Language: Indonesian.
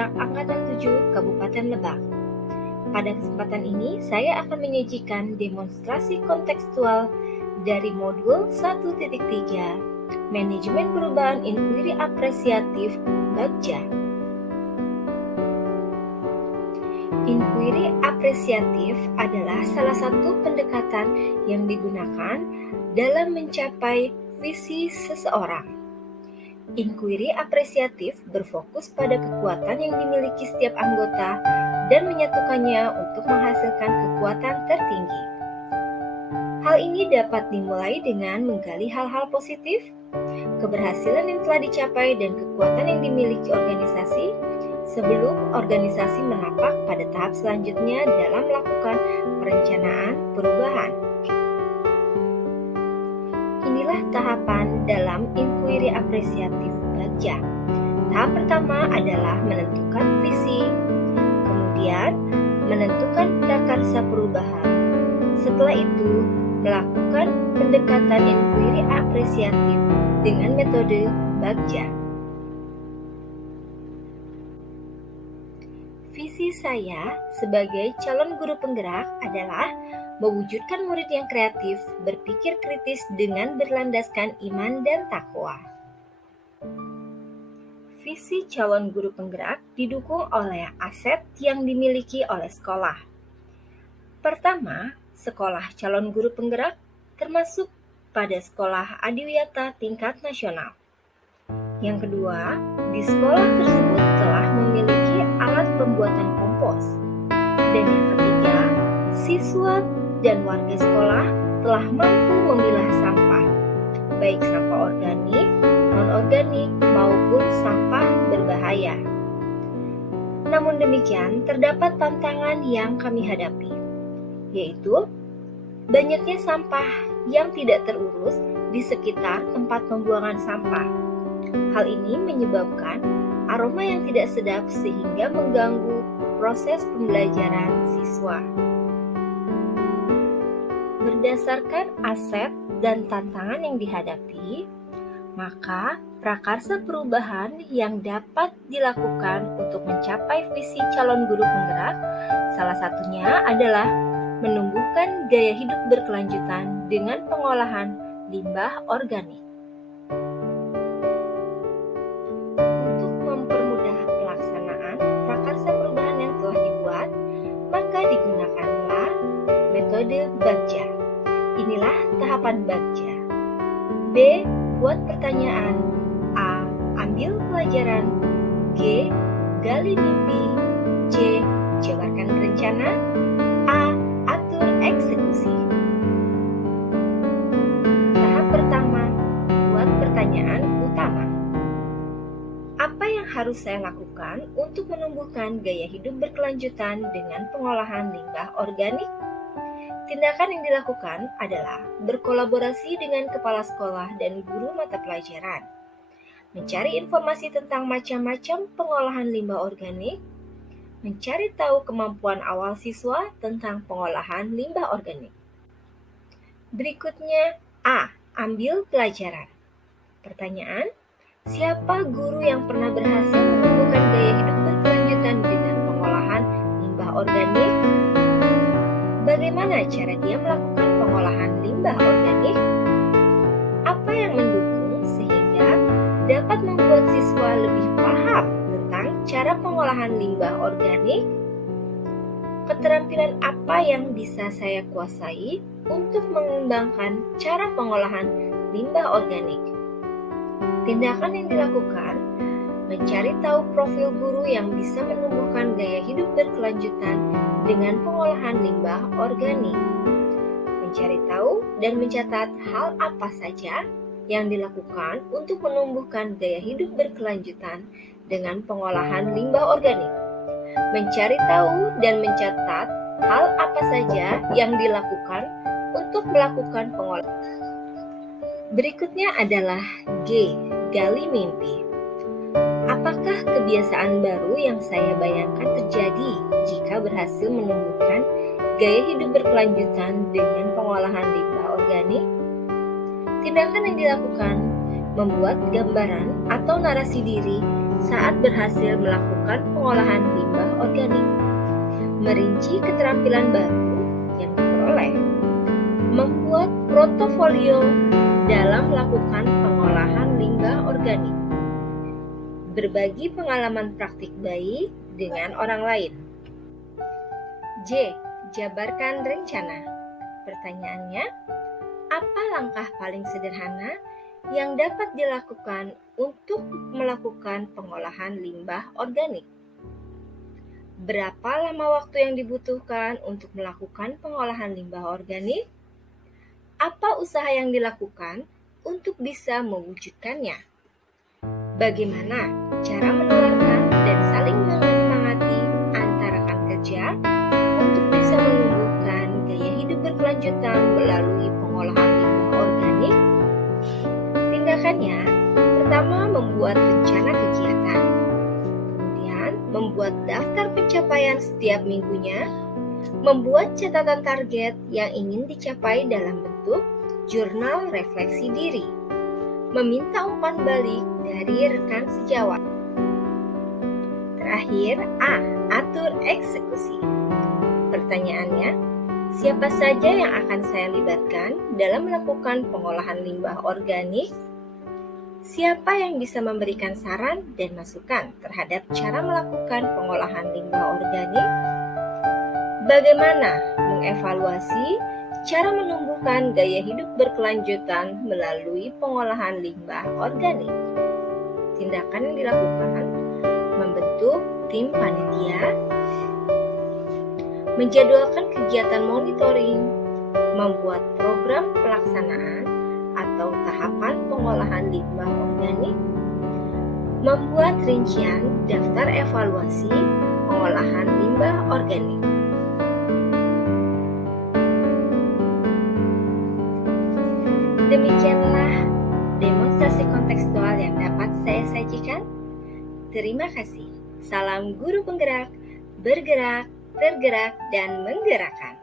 Penggerak Angkatan 7 Kabupaten Lebak. Pada kesempatan ini, saya akan menyajikan demonstrasi kontekstual dari modul 1.3 Manajemen Perubahan Inkuiri Apresiatif Bagja. Inkuiri apresiatif adalah salah satu pendekatan yang digunakan dalam mencapai visi seseorang. Inkuiri apresiatif berfokus pada kekuatan yang dimiliki setiap anggota dan menyatukannya untuk menghasilkan kekuatan tertinggi. Hal ini dapat dimulai dengan menggali hal-hal positif, keberhasilan yang telah dicapai dan kekuatan yang dimiliki organisasi sebelum organisasi menapak pada tahap selanjutnya dalam melakukan perencanaan perubahan. Inilah tahapan dalam inkuiri apresiatif Bagja. Tahap pertama adalah menentukan visi, kemudian menentukan prakarsa perubahan. Setelah itu, melakukan pendekatan inkuiri apresiatif dengan metode Bagja. Visi saya sebagai calon guru penggerak adalah mewujudkan murid yang kreatif, berpikir kritis dengan berlandaskan iman dan takwa. Visi calon guru penggerak didukung oleh aset yang dimiliki oleh sekolah. Pertama, sekolah calon guru penggerak termasuk pada sekolah adiwiyata tingkat nasional. Yang kedua, di sekolah tersebut telah memiliki alat pembuatan kompos. Dan yang ketiga, siswa dan warga sekolah telah mampu memilah sampah, baik sampah organik, non-organik, maupun sampah berbahaya. Namun demikian, terdapat tantangan yang kami hadapi, yaitu banyaknya sampah yang tidak terurus di sekitar tempat pembuangan sampah. Hal ini menyebabkan aroma yang tidak sedap sehingga mengganggu proses pembelajaran siswa. Berdasarkan aset dan tantangan yang dihadapi, maka prakarsa perubahan yang dapat dilakukan untuk mencapai visi calon guru penggerak salah satunya adalah menumbuhkan gaya hidup berkelanjutan dengan pengolahan limbah organik. Untuk mempermudah pelaksanaan prakarsa perubahan yang telah dibuat, maka digunakanlah metode Bagja. Inilah tahapan Bagja. B. Buat pertanyaan. A. Ambil pelajaran. G. Gali mimpi. C. Jabarkan rencana. A. Atur eksekusi. Tahap pertama, buat pertanyaan utama. Apa yang harus saya lakukan untuk menumbuhkan gaya hidup berkelanjutan dengan pengolahan limbah organik? Tindakan yang dilakukan adalah berkolaborasi dengan kepala sekolah dan guru mata pelajaran, mencari informasi tentang macam-macam pengolahan limbah organik, mencari tahu kemampuan awal siswa tentang pengolahan limbah organik. Berikutnya, A. Ambil pelajaran. Pertanyaan, siapa guru yang pernah berhasil menumbuhkan gaya hidup berkelanjutan dengan pengolahan limbah organik? Bagaimana cara dia melakukan pengolahan limbah organik? Apa yang mendukung sehingga dapat membuat siswa lebih paham tentang cara pengolahan limbah organik? Keterampilan apa yang bisa saya kuasai untuk mengembangkan cara pengolahan limbah organik? Tindakan yang dilakukan, mencari tahu profil guru yang bisa menumbuhkan gaya hidup berkelanjutan dengan pengolahan limbah organik. Mencari tahu dan mencatat hal apa saja yang dilakukan untuk menumbuhkan gaya hidup berkelanjutan dengan pengolahan limbah organik. Mencari tahu dan mencatat hal apa saja yang dilakukan untuk melakukan pengolahan. Berikutnya adalah G. Gali mimpi. Apakah kebiasaan baru yang saya bayangkan terjadi jika berhasil menumbuhkan gaya hidup berkelanjutan dengan pengolahan limbah organik? Tindakan yang dilakukan membuat gambaran atau narasi diri saat berhasil melakukan pengolahan limbah organik. Merinci keterampilan baru yang diperoleh. Membuat portofolio dalam melakukan pengolahan limbah organik. Berbagi pengalaman praktik baik dengan orang lain. J. Jabarkan rencana. Pertanyaannya, apa langkah paling sederhana yang dapat dilakukan untuk melakukan pengolahan limbah organik? Berapa lama waktu yang dibutuhkan untuk melakukan pengolahan limbah organik? Apa usaha yang dilakukan untuk bisa mewujudkannya? Bagaimana cara menularkan dan saling menyemangati antara rekan kerja untuk bisa menumbuhkan gaya hidup berkelanjutan melalui pengolahan limbah organik? Tindakannya, pertama membuat rencana kegiatan, kemudian membuat daftar pencapaian setiap minggunya, membuat catatan target yang ingin dicapai dalam bentuk jurnal refleksi diri, meminta umpan balik dari rekan sejawat. Terakhir, A. Atur eksekusi. Pertanyaannya, siapa saja yang akan saya libatkan dalam melakukan pengolahan limbah organik? Siapa yang bisa memberikan saran dan masukan terhadap cara melakukan pengolahan limbah organik? Bagaimana mengevaluasi cara menumbuhkan gaya hidup berkelanjutan melalui pengolahan limbah organik? Tindakan yang dilakukan, membentuk tim panitia, menjadwalkan kegiatan monitoring, membuat program pelaksanaan atau tahapan pengolahan limbah organik, membuat rincian daftar evaluasi pengolahan limbah organik. Demikianlah demonstrasi kontekstual yang dapat saya sajikan. Terima kasih. Salam guru penggerak, bergerak, tergerak, dan menggerakkan.